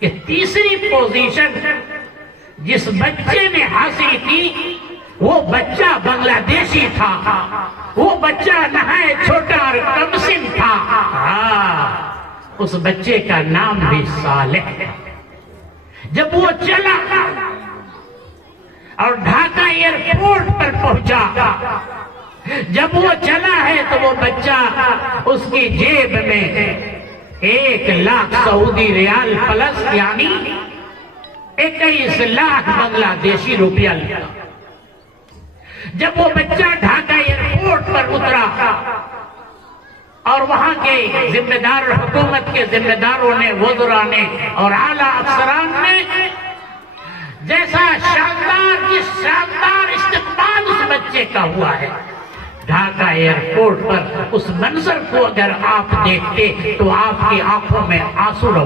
کہ تیسری پوزیشن جس بچے نے حاصل کی وہ بچہ بنگلہ دیشی تھا، وہ بچہ نہایت چھوٹا اور کم سن تھا۔ اس بچے کا نام بھی صالح ہے۔ جب وہ چلا اور ڈھاکہ ایئرپورٹ پر پہنچا، جب وہ چلا ہے تو وہ بچہ اس کی جیب میں 1,00,000 سعودی ریال پلس یعنی 21 لاکھ بنگلہ دیشی روپیہ لیا۔ جب وہ بچہ ڈھاکہ ایئرپورٹ پر اترا اور وہاں کے ذمہ دار حکومت کے ذمہ داروں نے، وزراء نے اور اعلیٰ افسران نے جیسا شاندار استقبال اس بچے کا ہوا ہے، ڈھاکہ ایئرپورٹ پر اس منظر کو اگر آپ دیکھتے تو آپ کی آنکھوں میں آنسو روا